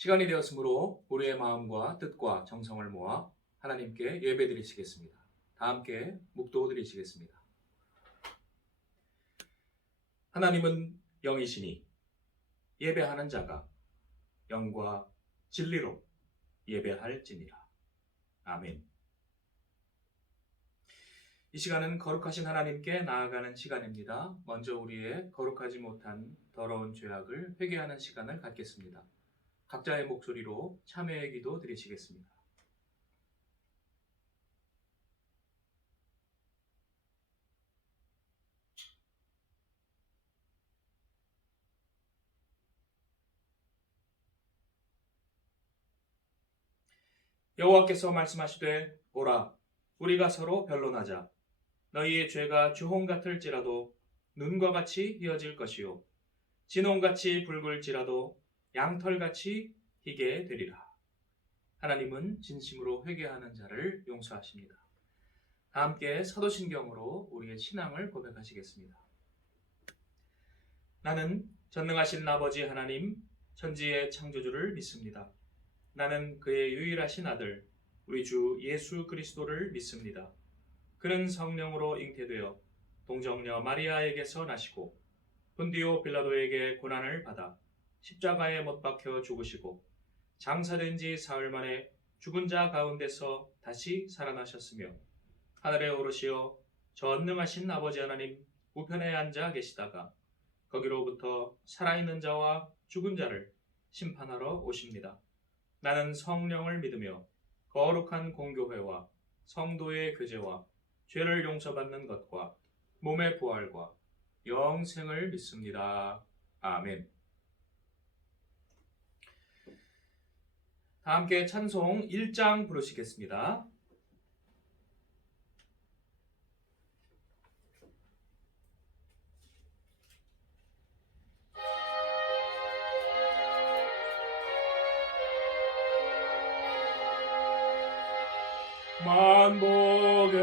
시간이 되었으므로 우리의 마음과 뜻과 정성을 모아 하나님께 예배드리시겠습니다. 다 함께 묵도드리시겠습니다. 하나님은 영이시니 예배하는 자가 영과 진리로 예배할지니라. 아멘. 이 시간은 거룩하신 하나님께 나아가는 시간입니다. 먼저 우리의 거룩하지 못한 더러운 죄악을 회개하는 시간을 갖겠습니다. 각자의 목소리로 참회의 기도 드리시겠습니다. 여호와께서 말씀하시되 오라 우리가 서로 변론하자. 너희의 죄가 주홍 같을지라도 눈과 같이 희어질 것이요 진홍같이 붉을지라도 양털같이 희게 되리라. 하나님은 진심으로 회개하는 자를 용서하십니다. 다 함께 사도신경으로 우리의 신앙을 고백하시겠습니다. 나는 전능하신 아버지 하나님 천지의 창조주를 믿습니다. 나는 그의 유일하신 아들 우리 주 예수 그리스도를 믿습니다. 그는 성령으로 잉태되어 동정녀 마리아에게서 나시고 본디오 빌라도에게 고난을 받아 십자가에 못 박혀 죽으시고 장사된 지 사흘 만에 죽은 자 가운데서 다시 살아나셨으며 하늘에 오르시어 전능하신 아버지 하나님 우편에 앉아 계시다가 거기로부터 살아있는 자와 죽은 자를 심판하러 오십니다. 나는 성령을 믿으며 거룩한 공교회와 성도의 교제와 죄를 용서받는 것과 몸의 부활과 영생을 믿습니다. 아멘. 다 함께 찬송 1장 부르시겠습니다. 만복의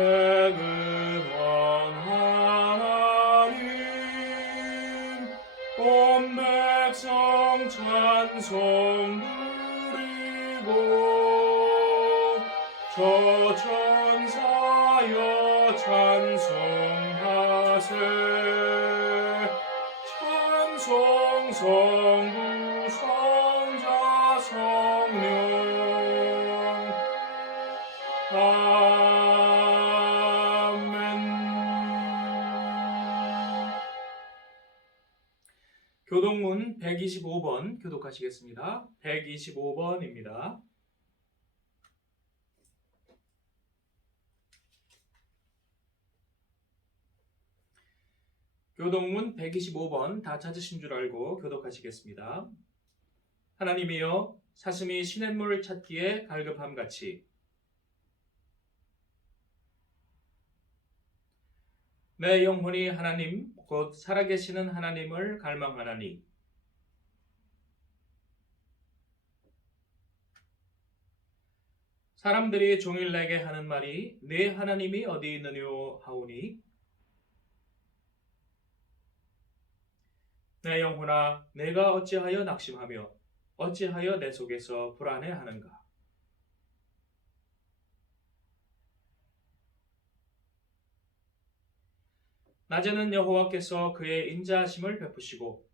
근원 하나님 온 백성 찬송 드리고 저 천사여 찬송하세 찬송 성부 성자 성령 아멘. 교동문 125번 교독하시겠습니다. 125번입니다. 교동문 125번 다 찾으신 줄 알고 교독하시겠습니다. 하나님이여 사슴이 시냇물 찾기에 갈급함같이 내 영혼이 하나님 곧 살아계시는 하나님을 갈망하나니 사람들이 종일 내게 하는 말이 네 하나님이 어디 있느뇨 하오니 내 영혼아 내가 어찌하여 낙심하며 어찌하여 내 속에서 불안해하는가. 낮에는 여호와께서 그의 인자하심을 베푸시고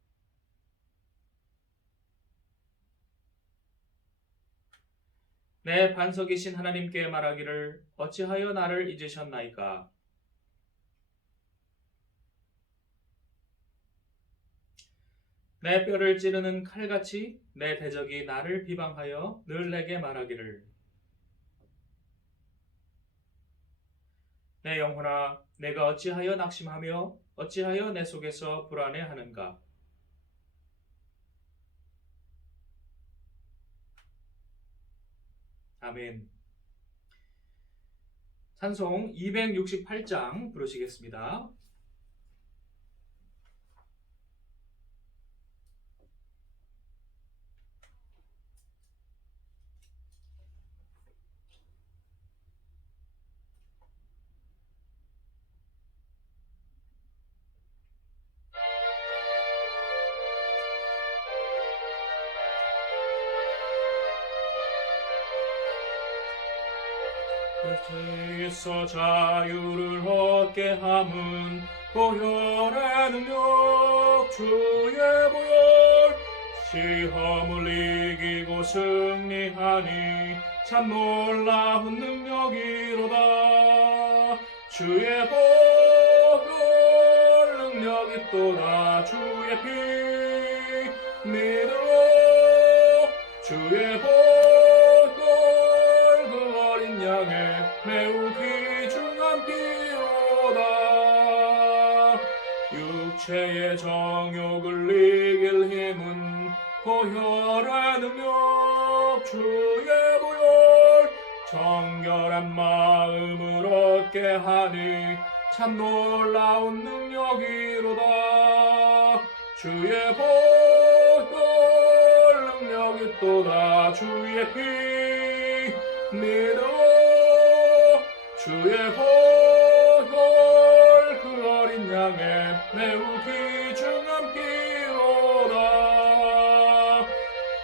내 반석이신 하나님께 말하기를 어찌하여 나를 잊으셨나이까. 내 뼈를 찌르는 칼같이 내 대적이 나를 비방하여 늘 내게 말하기를 내 영혼아 내가 어찌하여 낙심하며 어찌하여 내 속에서 불안해하는가. 아멘. 찬송 268장 부르시겠습니다. 죄에서 자유를 얻게 함은 보혈의 능력 주의 보혈 시험을 이기고 승리하니 참 놀라운 능력이로다. 주의 보혈 능력이 또다. 주의 피 믿으로 주의 보혈 그 어린 양의 매우 귀중한 피로다. 육체의 정욕을 이길 힘은 보혈의 능력 주의 보혈 정결한 마음을 얻게 하니 참 놀라운 능력이로다. 주의 보혈 능력이 또다. 주의 피 믿어 주의 보혈 그 어린 양의 매우 귀중한 피로다.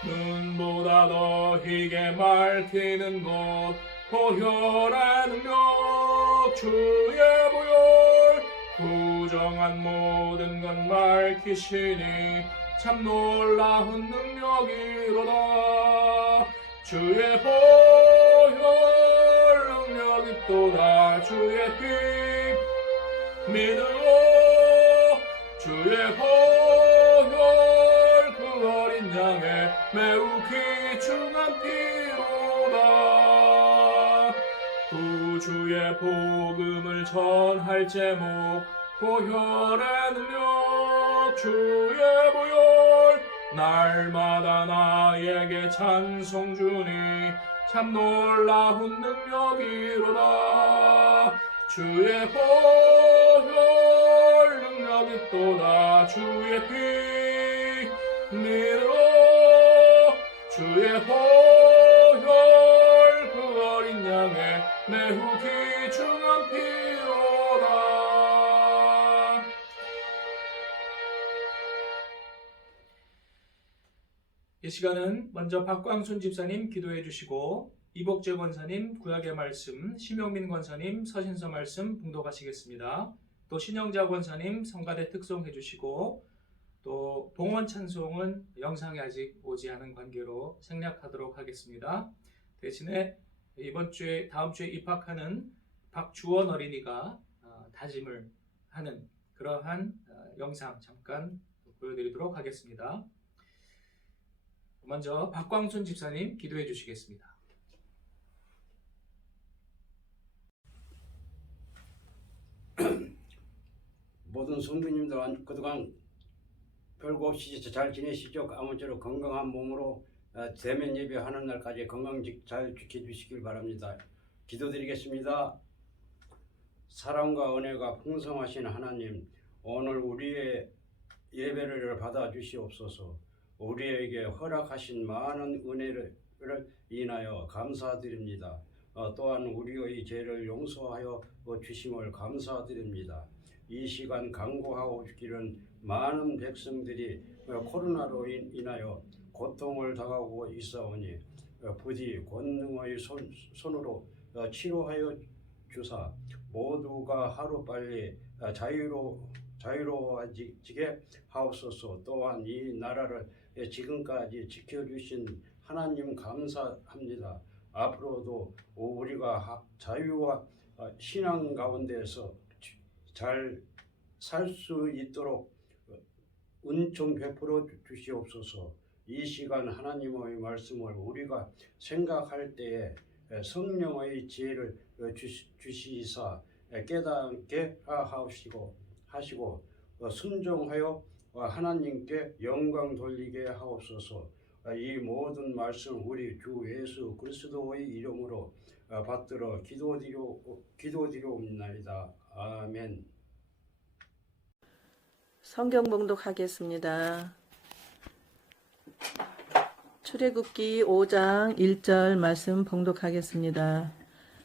눈보다 더 희게 맑히는 것 보혈의 능력 주의 보혈 부정한 모든 것 밝히시니 참 놀라운 능력이로다. 주의 보혈 능력이 또다. 주의 피 믿으로 주의 보혈 그 어린 양의 매우 귀중한 피로다. 구주의 복음을 전할 제목 보혈의 능력 주의 보혈 날마다 나에게 찬송 주니 참 놀라운 능력이로다. 주의 보혈 능력이 또다. 주의 피 믿어 주의 보혈 그 어린 양의 매우 귀중한 피로다. 이 시간은 먼저 박광순 집사님 기도해 주시고 이복재 권사님 구약의 말씀, 심영민 권사님 서신서 말씀 봉독하시겠습니다. 또 신영자 권사님 성가대 특송해 주시고 또 봉헌 찬송은 영상이 아직 오지 않은 관계로 생략하도록 하겠습니다. 대신에 이번 주에 다음 주에 입학하는 박주원 어린이가 다짐을 하는 그러한 영상 잠깐 보여드리도록 하겠습니다. 먼저 박광순 집사님 기도해 주시겠습니다. 모든 성도님들 그동안 별거 없이 잘 지내시죠? 아무쪼록 건강한 몸으로 대면 예배하는 날까지 건강 잘 지켜주시길 바랍니다. 기도드리겠습니다. 사랑과 은혜가 풍성하신 하나님, 오늘 우리의 예배를 받아주시옵소서. 우리에게 허락하신 많은 은혜를 인하여 감사드립니다. 또한 우리의 죄를 용서하여 주심을 감사드립니다. 이 시간 간구하고 있기는 많은 백성들이 코로나로 인하여 고통을 당하고 있사오니 부디 권능의 손으로 치료하여 주사 모두가 하루빨리 자유로워지게 하옵소서. 또한 이 나라를 지금까지 지켜주신 하나님 감사합니다. 앞으로도 우리가 자유와 신앙 가운데서 잘 살 수 있도록 은총 베풀어 주시옵소서. 이 시간 하나님의 말씀을 우리가 생각할 때에 성령의 지혜를 주시사 깨닫게 하시고 순종하여 하나님께 영광 돌리게 하옵소서. 이 모든 말씀 우리 주 예수 그리스도의 이름으로 받들어 기도드리옵나이다. 아멘. 성경 봉독하겠습니다. 출애굽기 5장 1절 말씀 봉독하겠습니다.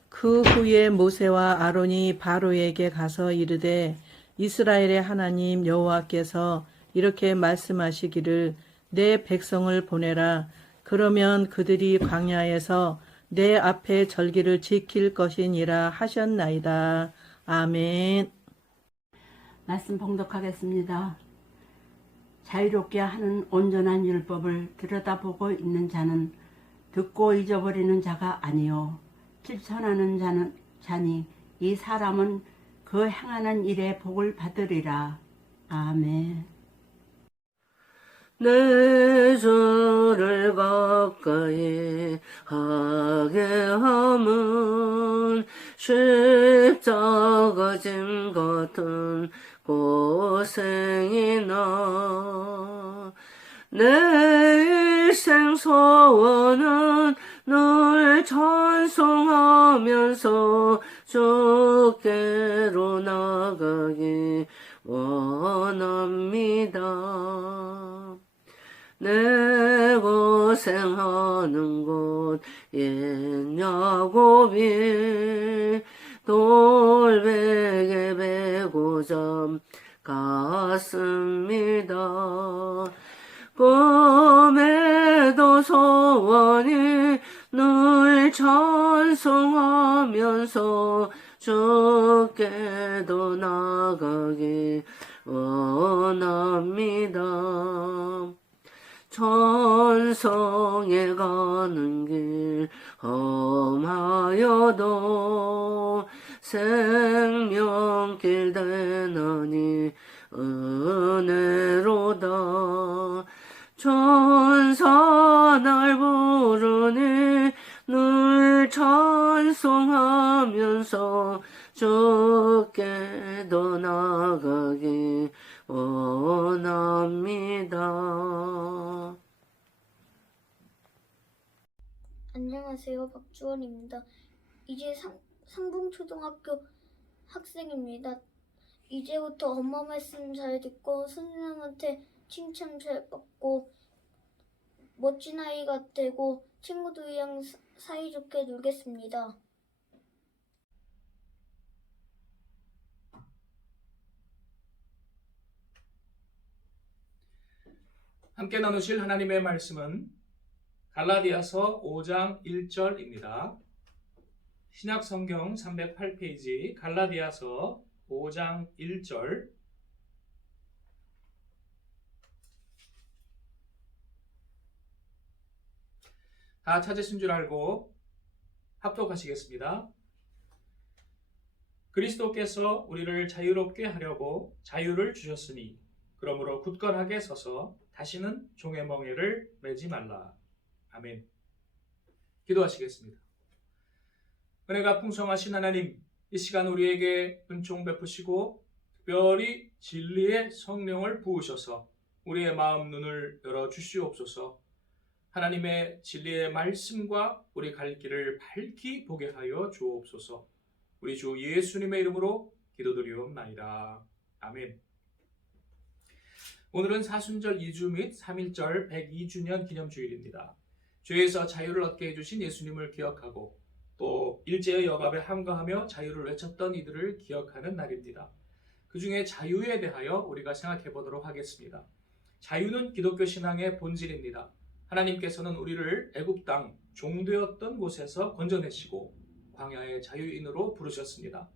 그 후에 모세와 아론이 바로에게 가서 이르되 이스라엘의 하나님 여호와께서 이렇게 말씀하시기를 내 백성을 보내라. 그러면 그들이 광야에서 내 앞에 절기를 지킬 것이니라 하셨나이다. 아멘. 말씀 봉독하겠습니다. 자유롭게 하는 온전한 율법을 들여다보고 있는 자는 듣고 잊어버리는 자가 아니요 실천하는 자니 이 사람은 그 행하는 일에 복을 받으리라. 아멘. 내 주를 가까이 하게 함은 십자가 짐 같은 고생이나 내 일생 소원은 늘 찬송하면서 주께로 나가기 원합니다. 내 고생하는 곳 옛 야곱이 돌베개 베고자 갔습니다. 꿈에도 소원이 늘 찬송하면서 주께도 나가기 원합니다. 천성에 가는 길 험하여도 생명길 되나니 은혜로다. 천사 날 부르니 늘 찬송하면서 주께도 나가기 원합니다. 안녕하세요. 박주원입니다. 이제 상봉초등학교 학생입니다. 이제부터 엄마 말씀 잘 듣고 선생님한테 칭찬 잘 받고 멋진 아이가 되고 친구들이랑 사이좋게 놀겠습니다. 함께 나누실 하나님의 말씀은 갈라디아서 5장 1절입니다. 신약성경 308페이지 갈라디아서 5장 1절. 다 찾으신 줄 알고 합독하시겠습니다. 그리스도께서 우리를 자유롭게 하려고 자유를 주셨으니 그러므로 굳건하게 서서 다시는 종의 멍에를 매지 말라. 아멘. 기도하시겠습니다. 은혜가 풍성하신 하나님, 이 시간 우리에게 은총 베푸시고 특별히 진리의 성령을 부으셔서 우리의 마음 눈을 열어주시옵소서. 하나님의 진리의 말씀과 우리 갈 길을 밝히 보게 하여 주옵소서. 우리 주 예수님의 이름으로 기도드리옵나이다. 아멘. 오늘은 사순절 2주 및 3.1절 102주년 기념주일입니다. 죄에서 자유를 얻게 해주신 예수님을 기억하고 또 일제의 억압에 항거하며 자유를 외쳤던 이들을 기억하는 날입니다. 그 중에 자유에 대하여 우리가 생각해 보도록 하겠습니다. 자유는 기독교 신앙의 본질입니다. 하나님께서는 우리를 애굽 땅 종되었던 곳에서 건져내시고 광야의 자유인으로 부르셨습니다.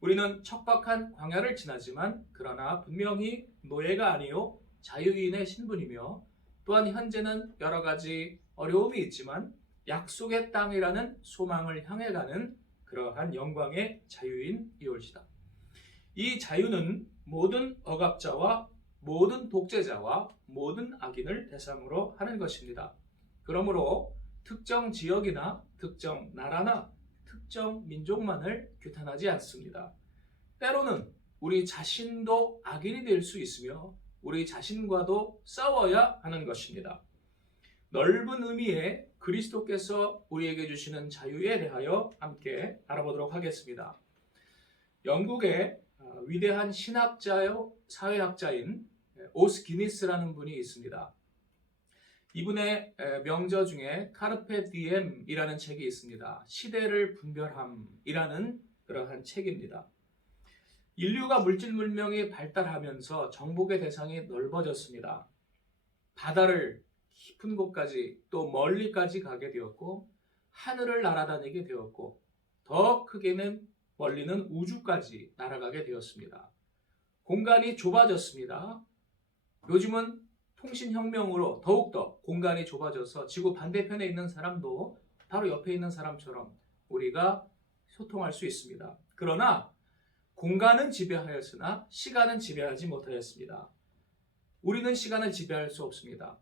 우리는 척박한 광야를 지나지만 그러나 분명히 노예가 아니요 자유인의 신분이며 또한 현재는 여러 가지 어려움이 있지만 약속의 땅이라는 소망을 향해 가는 그러한 영광의 자유인이올시다. 이 자유는 모든 억압자와 모든 독재자와 모든 악인을 대상으로 하는 것입니다. 그러므로 특정 지역이나 특정 나라나 특정 민족만을 규탄하지 않습니다. 때로는 우리 자신도 악인이 될 수 있으며 우리 자신과도 싸워야 하는 것입니다. 넓은 의미의 그리스도께서 우리에게 주시는 자유에 대하여 함께 알아보도록 하겠습니다. 영국의 위대한 신학자요 사회학자인 오스 기니스라는 분이 있습니다. 이분의 명저 중에 카르페 디엠이라는 책이 있습니다. 시대를 분별함이라는 그러한 책입니다. 인류가 물질 문명이 발달하면서 정복의 대상이 넓어졌습니다. 바다를 깊은 곳까지 또 멀리까지 가게 되었고 하늘을 날아다니게 되었고 더 크게는 멀리는 우주까지 날아가게 되었습니다. 공간이 좁아졌습니다. 요즘은 통신혁명으로 더욱더 공간이 좁아져서 지구 반대편에 있는 사람도 바로 옆에 있는 사람처럼 우리가 소통할 수 있습니다. 그러나 공간은 지배하였으나 시간은 지배하지 못하였습니다. 우리는 시간을 지배할 수 없습니다.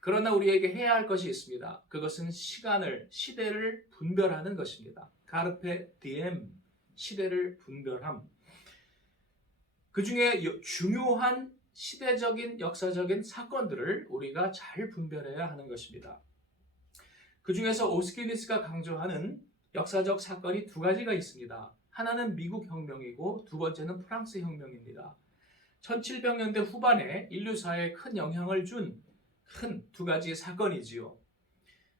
그러나 우리에게 해야 할 것이 있습니다. 그것은 시대를 분별하는 것입니다. 카르페 디엠, 시대를 분별함. 그 중에 중요한 시대적인 역사적인 사건들을 우리가 잘 분별해야 하는 것입니다. 그 중에서 오스키니스가 강조하는 역사적 사건이 두 가지가 있습니다. 하나는 미국 혁명이고 두 번째는 프랑스 혁명입니다. 1700년대 후반에 인류사에 큰 영향을 준 큰 두 가지 사건이지요.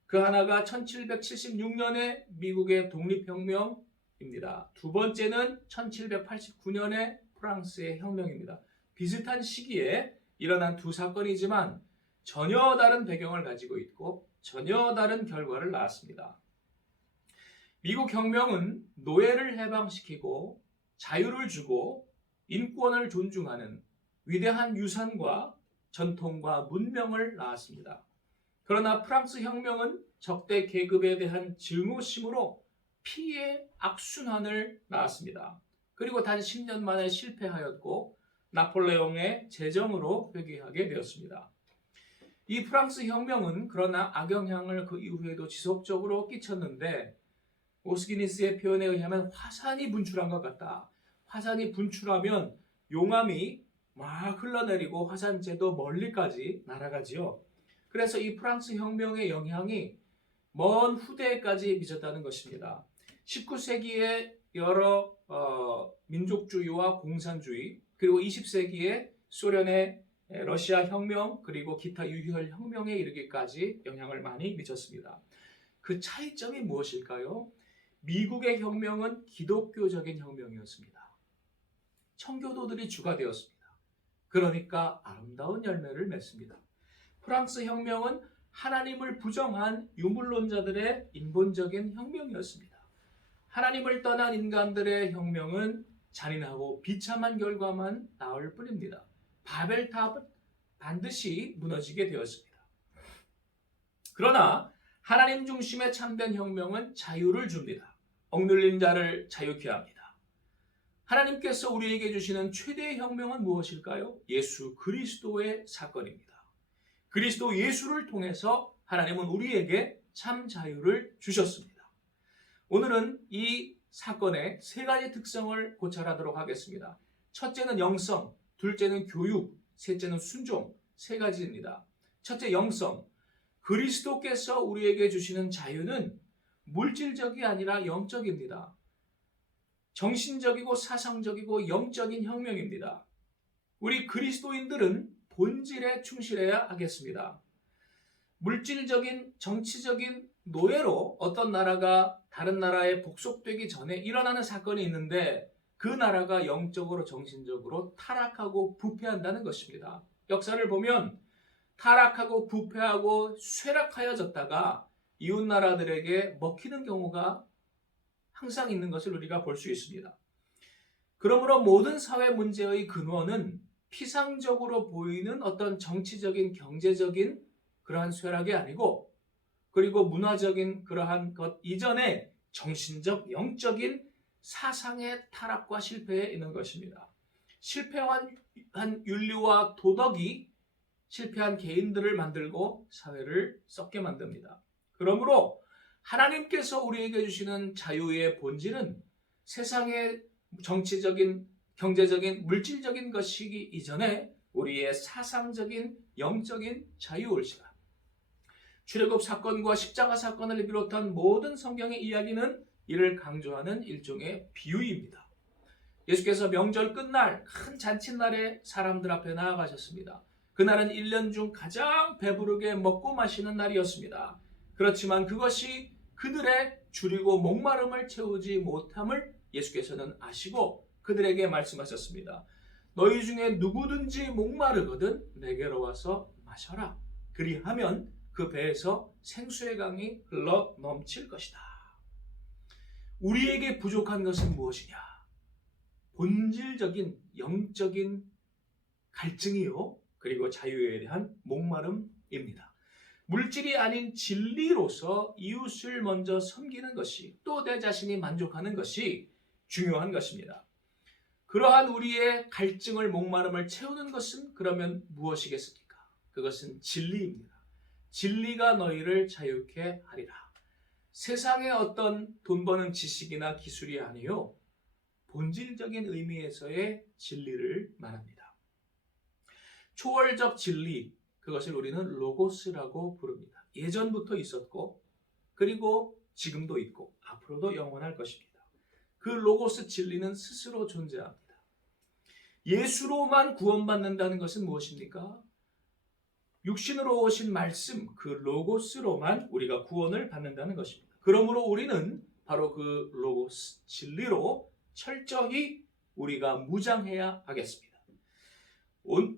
그 하나가 1776년의 미국의 독립혁명입니다. 두 번째는 1789년의 프랑스의 혁명입니다. 비슷한 시기에 일어난 두 사건이지만 전혀 다른 배경을 가지고 있고 전혀 다른 결과를 낳았습니다. 미국 혁명은 노예를 해방시키고 자유를 주고 인권을 존중하는 위대한 유산과 전통과 문명을 낳았습니다. 그러나 프랑스 혁명은 적대 계급에 대한 증오심으로 피해 악순환을 낳았습니다. 그리고 단 10년 만에 실패하였고 나폴레옹의 재정으로 회귀하게 되었습니다. 이 프랑스 혁명은 그러나 악영향을 그 이후에도 지속적으로 끼쳤는데 오스키니스의 표현에 의하면 화산이 분출한 것 같다. 화산이 분출하면 용암이 막 흘러내리고 화산재도 멀리까지 날아가지요. 그래서 이 프랑스 혁명의 영향이 먼 후대까지 미쳤다는 것입니다. 19세기에 여러 민족주의와 공산주의, 그리고 20세기에 소련의 러시아 혁명, 그리고 기타 유혈 혁명에 이르기까지 영향을 많이 미쳤습니다. 그 차이점이 무엇일까요? 미국의 혁명은 기독교적인 혁명이었습니다. 청교도들이 주가 되었습니다. 그러니까 아름다운 열매를 맺습니다. 프랑스 혁명은 하나님을 부정한 유물론자들의 인본적인 혁명이었습니다. 하나님을 떠난 인간들의 혁명은 잔인하고 비참한 결과만 낳을 뿐입니다. 바벨탑은 반드시 무너지게 되었습니다. 그러나 하나님 중심의 참된 혁명은 자유를 줍니다. 억눌린 자를 자유케 합니다. 하나님께서 우리에게 주시는 최대의 혁명은 무엇일까요? 예수 그리스도의 사건입니다. 그리스도 예수를 통해서 하나님은 우리에게 참 자유를 주셨습니다. 오늘은 이 사건의 세 가지 특성을 고찰하도록 하겠습니다. 첫째는 영성, 둘째는 교육, 셋째는 순종, 세 가지입니다. 첫째, 영성. 그리스도께서 우리에게 주시는 자유는 물질적이 아니라 영적입니다. 정신적이고 사상적이고 영적인 혁명입니다. 우리 그리스도인들은 본질에 충실해야 하겠습니다. 물질적인 정치적인 노예로 어떤 나라가 다른 나라에 복속되기 전에 일어나는 사건이 있는데 그 나라가 영적으로 정신적으로 타락하고 부패한다는 것입니다. 역사를 보면 타락하고 부패하고 쇠락하여졌다가 이웃 나라들에게 먹히는 경우가 항상 있는 것을 우리가 볼 수 있습니다. 그러므로 모든 사회 문제의 근원은 피상적으로 보이는 어떤 정치적인 경제적인 그러한 쇠락이 아니고 그리고 문화적인 그러한 것 이전에 정신적 영적인 사상의 타락과 실패에 있는 것입니다. 실패한 윤리와 도덕이 실패한 개인들을 만들고 사회를 썩게 만듭니다. 그러므로 하나님께서 우리에게 주시는 자유의 본질은 세상의 정치적인, 경제적인, 물질적인 것이기 이전에 우리의 사상적인, 영적인 자유의식입니다. 출애굽 사건과 십자가 사건을 비롯한 모든 성경의 이야기는 이를 강조하는 일종의 비유입니다. 예수께서 명절 끝날 큰 잔칫날에 사람들 앞에 나아가셨습니다. 그날은 1년 중 가장 배부르게 먹고 마시는 날이었습니다. 그렇지만 그것이 그들의 줄이고 목마름을 채우지 못함을 예수께서는 아시고 그들에게 말씀하셨습니다. 너희 중에 누구든지 목마르거든 내게로 와서 마셔라. 그리하면 그 배에서 생수의 강이 흘러 넘칠 것이다. 우리에게 부족한 것은 무엇이냐? 본질적인 영적인 갈증이요, 그리고 자유에 대한 목마름입니다. 물질이 아닌 진리로서 이웃을 먼저 섬기는 것이, 또 내 자신이 만족하는 것이 중요한 것입니다. 그러한 우리의 갈증을, 목마름을 채우는 것은 그러면 무엇이겠습니까? 그것은 진리입니다. 진리가 너희를 자유케 하리라. 세상의 어떤 돈 버는 지식이나 기술이 아니요, 본질적인 의미에서의 진리를 말합니다. 초월적 진리, 그것을 우리는 로고스라고 부릅니다. 예전부터 있었고, 그리고 지금도 있고, 앞으로도 영원할 것입니다. 그 로고스 진리는 스스로 존재합니다. 예수로만 구원받는다는 것은 무엇입니까? 육신으로 오신 말씀, 그 로고스로만 우리가 구원을 받는다는 것입니다. 그러므로 우리는 바로 그 로고스 진리로 철저히 우리가 무장해야 하겠습니다.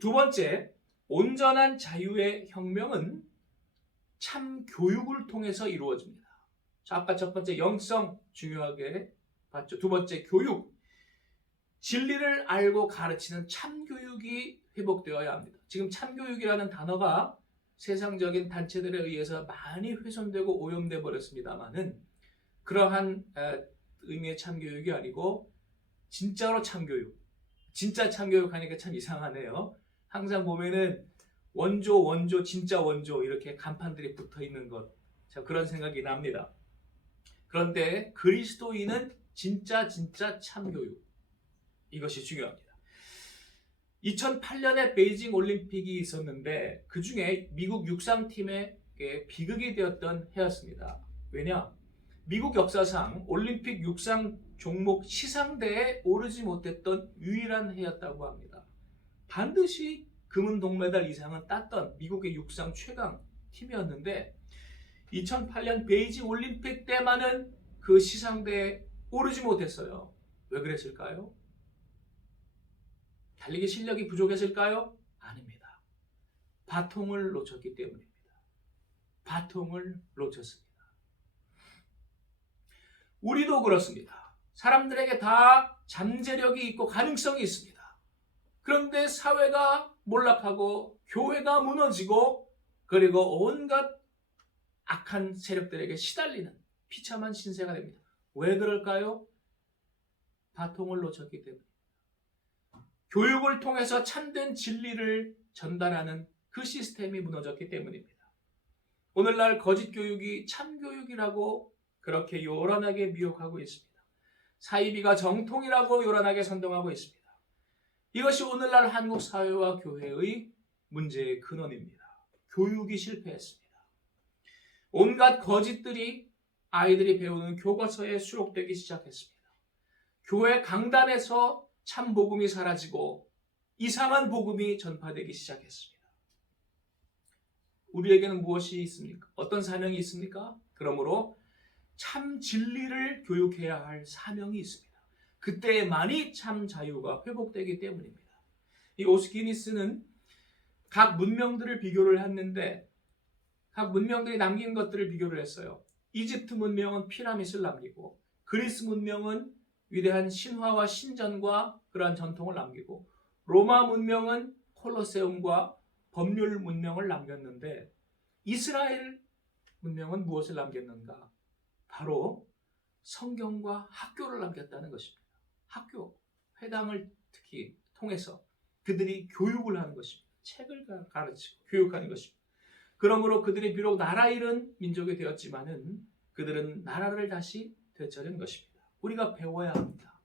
두 번째, 온전한 자유의 혁명은 참 교육을 통해서 이루어집니다. 자, 아까 첫 번째 영성 중요하게 봤죠. 두 번째 교육. 진리를 알고 가르치는 참 교육이 회복되어야 합니다. 지금 참 교육이라는 단어가 세상적인 단체들에 의해서 많이 훼손되고 오염돼 버렸습니다만은, 그러한 의미의 참 교육이 아니고 진짜로 참 교육. 진짜 참 교육 하니까 참 이상하네요. 항상 보면은 원조, 진짜 원조 이렇게 간판들이 붙어 있는 것. 자, 그런 생각이 납니다. 그런데 그리스도인은 진짜 참 교육. 이것이 중요합니다. 2008년에 베이징 올림픽이 있었는데 그 중에 미국 육상팀에게 비극이 되었던 해였습니다. 왜냐? 미국 역사상 올림픽 육상 종목 시상대에 오르지 못했던 유일한 해였다고 합니다. 반드시 금은 동메달 이상은 땄던 미국의 육상 최강 팀이었는데 2008년 베이징 올림픽 때만은 그 시상대에 오르지 못했어요. 왜 그랬을까요? 달리기 실력이 부족했을까요? 아닙니다. 바통을 놓쳤기 때문입니다. 바통을 놓쳤습니다. 우리도 그렇습니다. 사람들에게 다 잠재력이 있고 가능성이 있습니다. 그런데 사회가 몰락하고 교회가 무너지고 그리고 온갖 악한 세력들에게 시달리는 비참한 신세가 됩니다. 왜 그럴까요? 바통을 놓쳤기 때문입니다. 교육을 통해서 참된 진리를 전달하는 그 시스템이 무너졌기 때문입니다. 오늘날 거짓 교육이 참 교육이라고 그렇게 요란하게 미혹하고 있습니다. 사이비가 정통이라고 요란하게 선동하고 있습니다. 이것이 오늘날 한국 사회와 교회의 문제의 근원입니다. 교육이 실패했습니다. 온갖 거짓들이 아이들이 배우는 교과서에 수록되기 시작했습니다. 교회 강단에서 참 복음이 사라지고 이상한 복음이 전파되기 시작했습니다. 우리에게는 무엇이 있습니까? 어떤 사명이 있습니까? 그러므로 참 진리를 교육해야 할 사명이 있습니다. 그때만이 참 자유가 회복되기 때문입니다. 이 오스기니스는 각 문명들을 비교를 했는데 각 문명들이 남긴 것들을 비교를 했어요. 이집트 문명은 피라밋을 남기고 그리스 문명은 위대한 신화와 신전과 그러한 전통을 남기고 로마 문명은 콜로세움과 법률 문명을 남겼는데 이스라엘 문명은 무엇을 남겼는가? 바로 성경과 학교를 남겼다는 것입니다. 학교, 회당을 특히 통해서 그들이 교육을 하는 것입니다. 책을 가르치고 교육하는 것입니다. 그러므로 그들이 비록 나라 잃은 민족이 되었지만은 그들은 나라를 다시 되찾은 것입니다. 우리가 배워야 합니다.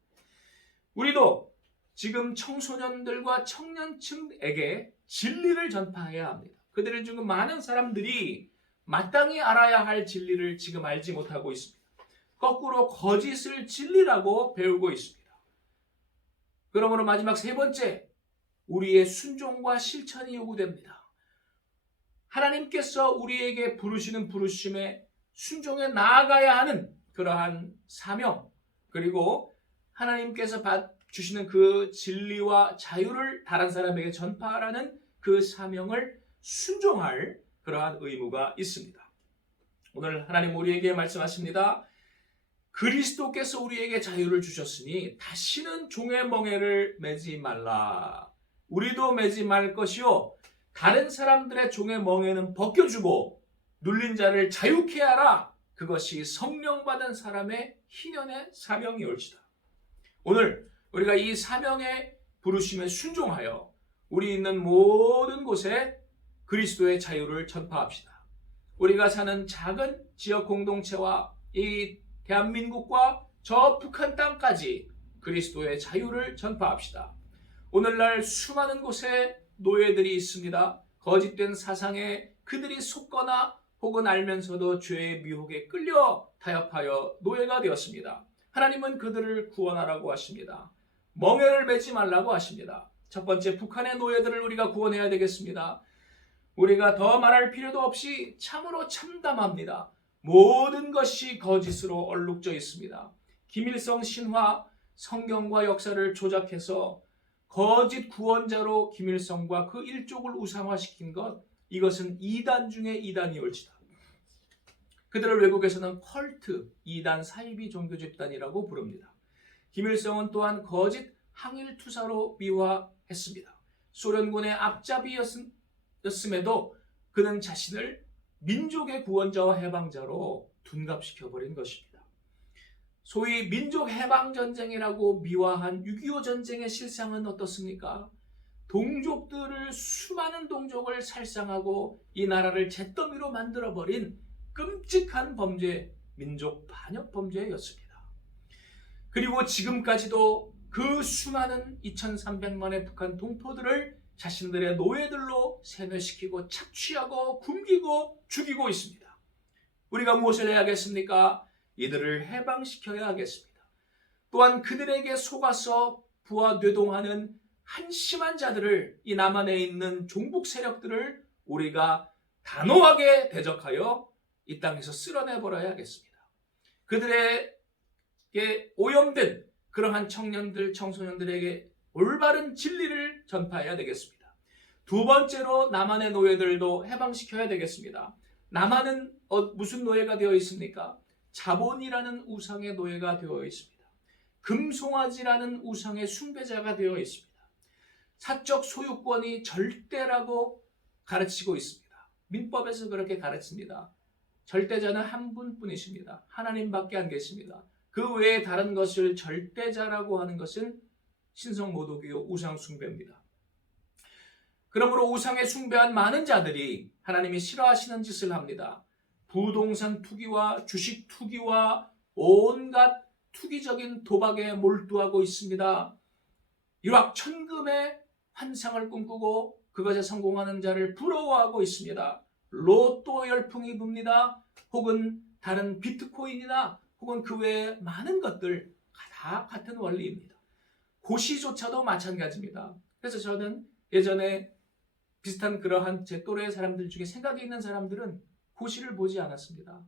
우리도 지금 청소년들과 청년층에게 진리를 전파해야 합니다. 그들을 지금 많은 사람들이 마땅히 알아야 할 진리를 지금 알지 못하고 있습니다. 거꾸로 거짓을 진리라고 배우고 있습니다. 그러므로 마지막 세 번째, 우리의 순종과 실천이 요구됩니다. 하나님께서 우리에게 부르시는 부르심에 순종해 나아가야 하는 그러한 사명, 그리고 하나님께서 주시는 그 진리와 자유를 다른 사람에게 전파하라는 그 사명을 순종할 그러한 의무가 있습니다. 오늘 하나님 우리에게 말씀하십니다. 그리스도께서 우리에게 자유를 주셨으니 다시는 종의 멍에를 매지 말라. 우리도 매지 말 것이요 다른 사람들의 종의 멍에는 벗겨주고 눌린 자를 자유케 하라. 그것이 성령 받은 사람의 희년의 사명이올지다. 오늘 우리가 이 사명의 부르심에 순종하여 우리 있는 모든 곳에 그리스도의 자유를 전파합시다. 우리가 사는 작은 지역 공동체와 이 대한민국과 저 북한 땅까지 그리스도의 자유를 전파합시다. 오늘날 수많은 곳에 노예들이 있습니다. 거짓된 사상에 그들이 속거나 혹은 알면서도 죄의 미혹에 끌려 타협하여 노예가 되었습니다. 하나님은 그들을 구원하라고 하십니다. 멍에를 매지 말라고 하십니다. 첫 번째, 북한의 노예들을 우리가 구원해야 되겠습니다. 우리가 더 말할 필요도 없이 참으로 참담합니다. 모든 것이 거짓으로 얼룩져 있습니다. 김일성 신화, 성경과 역사를 조작해서 거짓 구원자로 김일성과 그 일족을 우상화시킨 것, 이것은 이단 중에 이단이올지다. 그들을 외국에서는 컬트, 이단 사이비 종교 집단이라고 부릅니다. 김일성은 또한 거짓 항일투사로 미화했습니다. 소련군의 앞잡이였음에도 그는 자신을 민족의 구원자와 해방자로 둔갑시켜버린 것입니다. 소위 민족해방전쟁이라고 미화한 6.25 전쟁의 실상은 어떻습니까? 동족들을 수많은 동족을 살상하고 이 나라를 잿더미로 만들어버린 끔찍한 범죄, 민족 반역 범죄였습니다. 그리고 지금까지도 그 수많은 2300만의 북한 동포들을 자신들의 노예들로 세뇌시키고 착취하고 굶기고 죽이고 있습니다. 우리가 무엇을 해야겠습니까? 이들을 해방시켜야 하겠습니다. 또한 그들에게 속아서 부하 뇌동하는 한심한 자들을, 이 남한에 있는 종북 세력들을 우리가 단호하게 대적하여 이 땅에서 쓸어내버려야 하겠습니다. 그들에게 오염된 그러한 청년들, 청소년들에게 올바른 진리를 전파해야 되겠습니다. 두 번째로 남한의 노예들도 해방시켜야 되겠습니다. 남한은 무슨 노예가 되어 있습니까? 자본이라는 우상의 노예가 되어 있습니다. 금송아지라는 우상의 숭배자가 되어 있습니다. 사적 소유권이 절대라고 가르치고 있습니다. 민법에서 그렇게 가르칩니다. 절대자는 한 분뿐이십니다. 하나님밖에 안 계십니다. 그 외에 다른 것을 절대자라고 하는 것은 신성모독이요 우상 숭배입니다. 그러므로 우상에 숭배한 많은 자들이 하나님이 싫어하시는 짓을 합니다. 부동산 투기와 주식 투기와 온갖 투기적인 도박에 몰두하고 있습니다. 일확천금의 환상을 꿈꾸고 그것에 성공하는 자를 부러워하고 있습니다. 로또 열풍이 붑니다. 혹은 다른 비트코인이나 혹은 그 외에 많은 것들 다 같은 원리입니다. 고시조차도 마찬가지입니다. 그래서 저는 예전에 비슷한 그러한 제 또래의 사람들 중에 생각이 있는 사람들은 고시를 보지 않았습니다.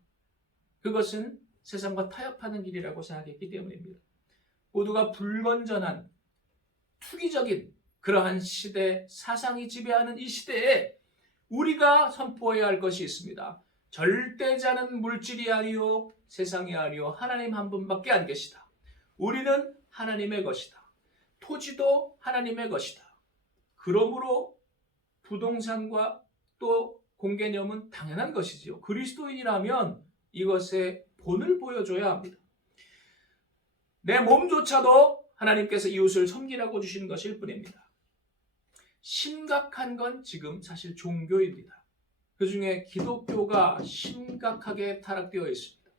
그것은 세상과 타협하는 길이라고 생각했기 때문입니다. 모두가 불건전한 투기적인 그러한 시대, 사상이 지배하는 이 시대에 우리가 선포해야 할 것이 있습니다. 절대자는 물질이 아니요 세상이 아니요 하나님 한 분밖에 안 계시다. 우리는 하나님의 것이다. 토지도 하나님의 것이다. 그러므로 부동산과 또 공개념은 당연한 것이지요. 그리스도인이라면 이것의 본을 보여줘야 합니다. 내 몸조차도 하나님께서 이웃을 섬기라고 주신 것일 뿐입니다. 심각한 건 지금 사실 종교입니다. 그 중에 기독교가 심각하게 타락되어 있습니다.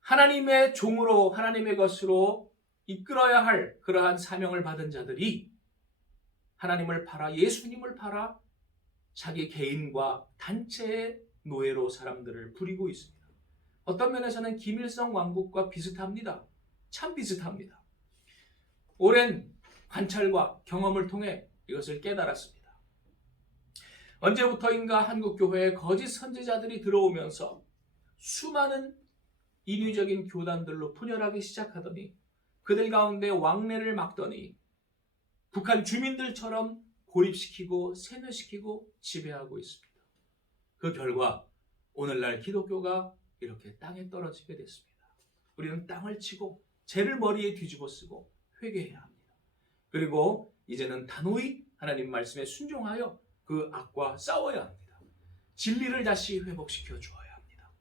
하나님의 종으로 하나님의 것으로 이끌어야 할 그러한 사명을 받은 자들이 하나님을 팔아 예수님을 팔아 자기 개인과 단체의 노예로 사람들을 부리고 있습니다. 어떤 면에서는 김일성 왕국과 비슷합니다. 참 비슷합니다. 오랜 관찰과 경험을 통해 이것을 깨달았습니다. 언제부터인가 한국교회에 거짓 선지자들이 들어오면서 수많은 인위적인 교단들로 분열하기 시작하더니 그들 가운데 왕래를 막더니 북한 주민들처럼 고립시키고 세뇌시키고 지배하고 있습니다. 그 결과 오늘날 기독교가 이렇게 땅에 떨어지게 됐습니다. 우리는 땅을 치고 죄를 머리에 뒤집어 쓰고 회개해야 합니다. 그리고 이제는 단호히 하나님 말씀에 순종하여 그 악과 싸워야 합니다. 진리를 다시 회복시켜 주어야 합니다.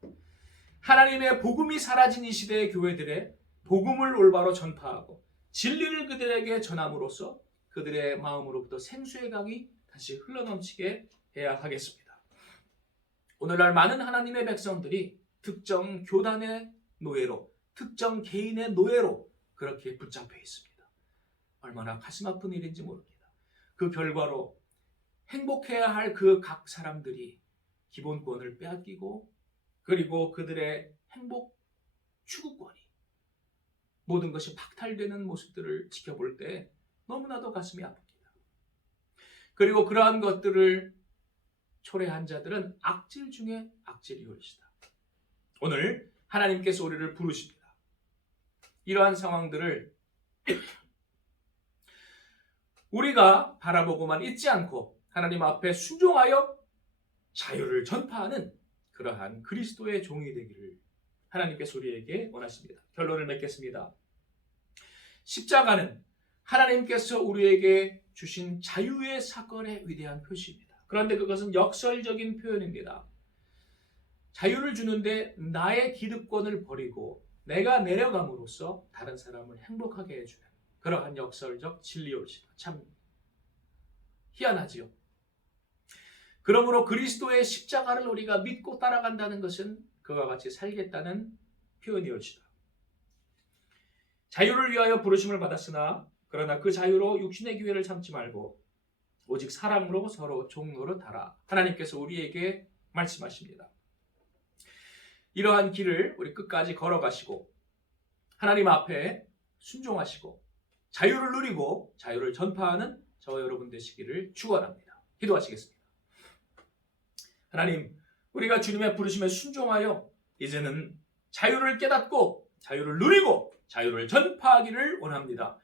하나님의 복음이 사라진 이 시대의 교회들의 복음을 올바로 전파하고 진리를 그들에게 전함으로써 그들의 마음으로부터 생수의 강이 다시 흘러넘치게 해야 하겠습니다. 오늘날 많은 하나님의 백성들이 특정 교단의 노예로, 특정 개인의 노예로 그렇게 붙잡혀 있습니다. 얼마나 가슴 아픈 일인지 모릅니다. 그 결과로 행복해야 할 그 각 사람들이 기본권을 빼앗기고 그리고 그들의 행복 추구권이 모든 것이 박탈되는 모습들을 지켜볼 때 너무나도 가슴이 아픕니다. 그리고 그러한 것들을 초래한 자들은 악질 중에 악질이올시다. 오늘 하나님께서 우리를 부르십니다. 이러한 상황들을 우리가 바라보고만 있지 않고 하나님 앞에 순종하여 자유를 전파하는 그러한 그리스도의 종이 되기를 하나님께서 우리에게 원하십니다. 결론을 맺겠습니다. 십자가는 하나님께서 우리에게 주신 자유의 사건의 위대한 표시입니다. 그런데 그것은 역설적인 표현입니다. 자유를 주는데 나의 기득권을 버리고 내가 내려감으로써 다른 사람을 행복하게 해주는 그러한 역설적 진리올시다. 참 희한하지요. 그러므로 그리스도의 십자가를 우리가 믿고 따라간다는 것은 그와 같이 살겠다는 표현이올시다. 자유를 위하여 부르심을 받았으나 그러나 그 자유로 육신의 기회를 삼지 말고 오직 사랑으로 서로 종노릇하라. 하나님께서 우리에게 말씀하십니다. 이러한 길을 우리 끝까지 걸어가시고 하나님 앞에 순종하시고 자유를 누리고 자유를 전파하는 저와 여러분 되시기를 축원합니다. 기도하시겠습니다. 하나님, 우리가 주님의 부르심에 순종하여 이제는 자유를 깨닫고 자유를 누리고 자유를 전파하기를 원합니다.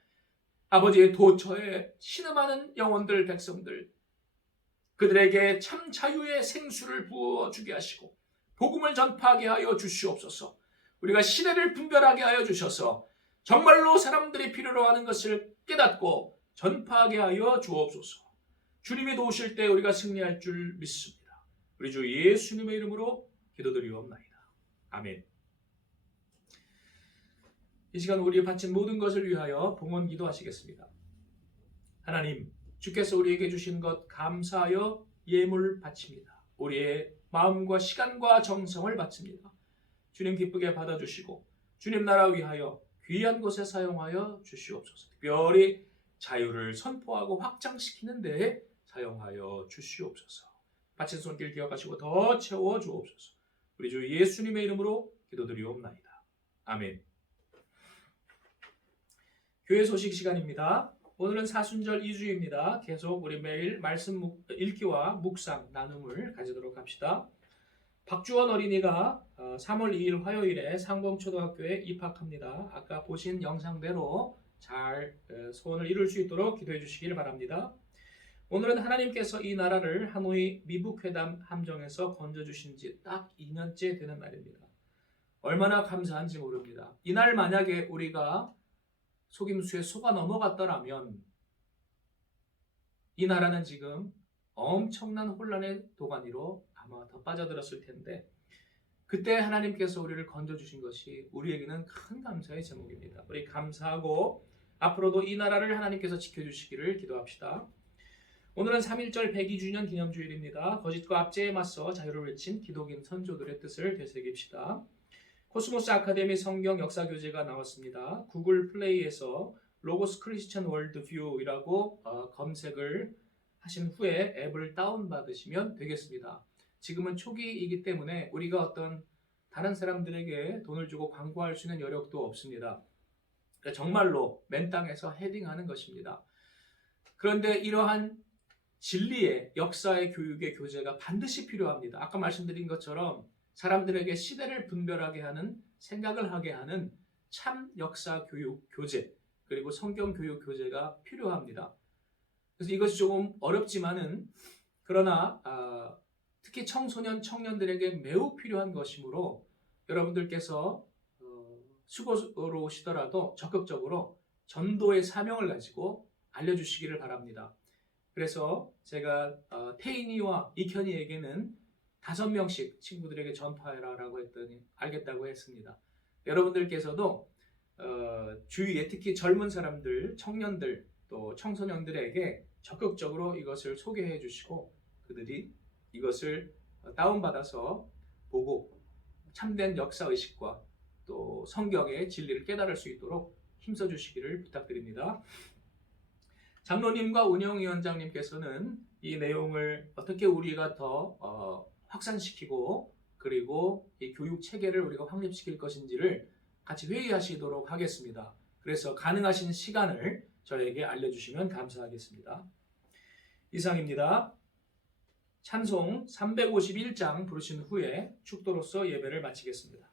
아버지의 도처에 신음하는 영혼들 백성들 그들에게 참 자유의 생수를 부어주게 하시고 복음을 전파하게 하여 주시옵소서. 우리가 시대를 분별하게 하여 주셔서 정말로 사람들이 필요로 하는 것을 깨닫고 전파하게 하여 주옵소서. 주님이 도우실 때 우리가 승리할 줄 믿습니다. 우리 주 예수님의 이름으로 기도드리옵나이다. 아멘. 이 시간 우리의 바친 모든 것을 위하여 봉헌 기도하시겠습니다. 하나님, 주께서 우리에게 주신 것 감사하여 예물 바칩니다. 우리의 마음과 시간과 정성을 바칩니다. 주님 기쁘게 받아주시고 주님 나라 위하여 귀한 곳에 사용하여 주시옵소서. 특별히 자유를 선포하고 확장시키는 데에 사용하여 주시옵소서. 바친 손길 기억하시고 더 채워 주옵소서. 우리 주 예수님의 이름으로 기도드리옵나이다. 아멘. 교회 소식 시간입니다. 오늘은 사순절 2주입니다. 계속 우리 매일 말씀 읽기와 묵상, 나눔을 가지도록 합시다. 박주원 어린이가 3월 2일 화요일에 상봉초등학교에 입학합니다. 아까 보신 영상대로 잘 소원을 이룰 수 있도록 기도해 주시길 바랍니다. 오늘은 하나님께서 이 나라를 하노이 미북회담 함정에서 건져주신 지 딱 2년째 되는 날입니다. 얼마나 감사한지 모릅니다. 이날 만약에 우리가 속임수에 속아 넘어갔더라면 이 나라는 지금 엄청난 혼란의 도가니로 아마 더 빠져들었을 텐데 그때 하나님께서 우리를 건져주신 것이 우리에게는 큰 감사의 제목입니다. 우리 감사하고 앞으로도 이 나라를 하나님께서 지켜주시기를 기도합시다. 오늘은 3.1절 102주년 기념주일입니다. 거짓과 압제에 맞서 자유를 외친 기독인 선조들의 뜻을 되새깁시다. 코스모스 아카데미 성경 역사 교재가 나왔습니다. 구글 플레이에서 로고스 크리스천 월드뷰이라고 검색을 하신 후에 앱을 다운받으시면 되겠습니다. 지금은 초기이기 때문에 우리가 어떤 다른 사람들에게 돈을 주고 광고할 수 있는 여력도 없습니다. 정말로 맨 땅에서 헤딩하는 것입니다. 그런데 이러한 진리의 역사의 교육의 교재가 반드시 필요합니다. 아까 말씀드린 것처럼 사람들에게 시대를 분별하게 하는 생각을 하게 하는 참 역사 교육 교재 그리고 성경 교육 교재가 필요합니다. 그래서 이것이 조금 어렵지만은 그러나 특히 청소년, 청년들에게 매우 필요한 것이므로 여러분들께서 수고로우시더라도 적극적으로 전도의 사명을 가지고 알려주시기를 바랍니다. 그래서 제가 태인이와 이현이에게는 5명씩 친구들에게 전파해라라고 했더니 알겠다고 했습니다. 여러분들께서도 주위에 특히 젊은 사람들, 청년들, 또 청소년들에게 적극적으로 이것을 소개해 주시고 그들이 이것을 다운받아서 보고 참된 역사의식과 또 성경의 진리를 깨달을 수 있도록 힘써 주시기를 부탁드립니다. 장로님과 운영위원장님께서는 이 내용을 어떻게 우리가 더 확산시키고 그리고 이 교육 체계를 우리가 확립시킬 것인지를 같이 회의하시도록 하겠습니다. 그래서 가능하신 시간을 저에게 알려주시면 감사하겠습니다. 이상입니다. 찬송 351장 부르신 후에 축도로서 예배를 마치겠습니다.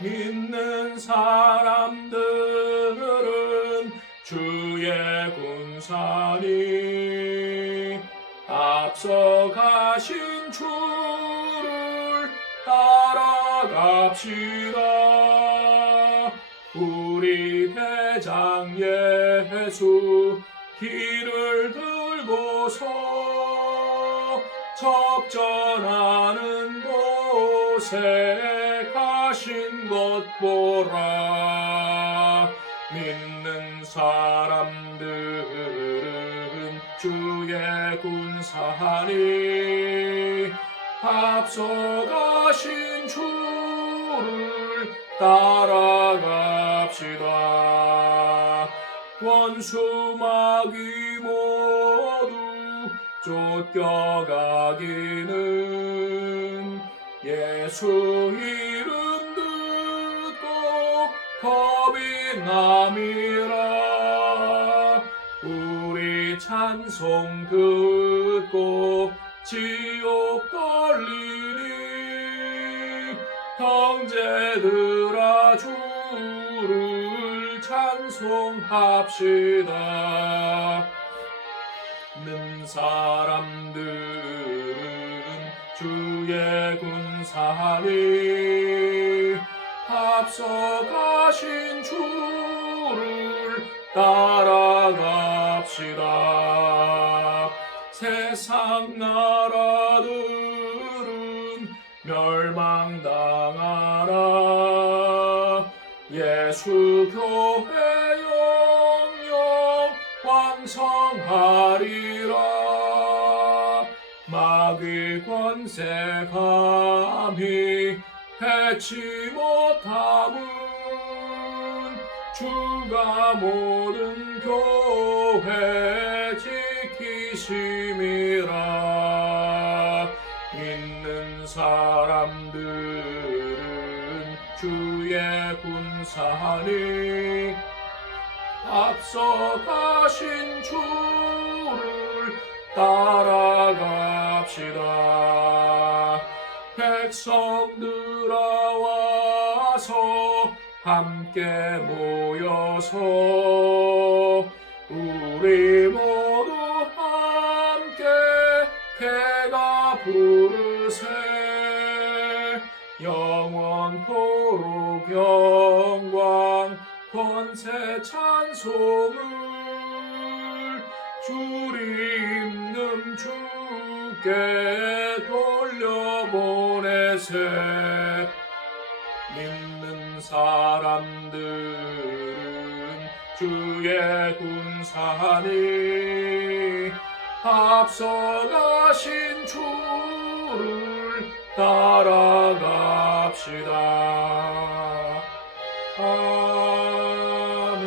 믿는 사람들은 주의 군사니 앞서가신 주를 따라갑시다. 우리 대장 예수 길을 들고서 적전하는 곳에 가신 것 보라. 믿는 사람들은 주의 군사니 앞서가신 주를 따라갑시다. 원수 마귀 모두 쫓겨가기는 예수 이름 듣고 겁이 남이라. 우리 찬송 듣고 지옥 걸리니 형제들아 주를 찬송합시다. 는 사람들은 주의 군사니 앞서가신 주를 따라갑시다. 세상 나라들은 멸망당하나 예수 교회 영영 왕성하리라. 마귀 권세 감히 해치 못함은 주가 모든 교회 지키심이라. 믿는 사람들은 주의 군사니 앞서가신 주를 따라갑시다. 백성들아 와서 함께 모여서 우리 모두 함께 개가 부르세. 영원토록 영광 권세 찬송을 주리 있는 주께 돌려보내세. 믿는 사람들은 주의 군사니 앞서가신 주를 따라갑시다. 아멘.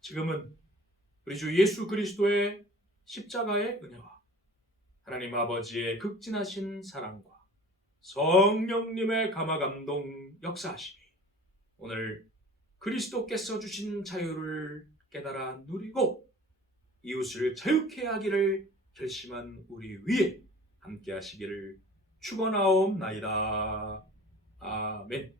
지금은 우리 주 예수 그리스도의 십자가의 은혜와 하나님 아버지의 극진하신 사랑과 성령님의 감화 감동 역사하심이 오늘 그리스도께서 주신 자유를 깨달아 누리고 이웃을 자유케 하기를 결심한 우리 위에 함께 하시기를 축원하옵나이다. 아멘.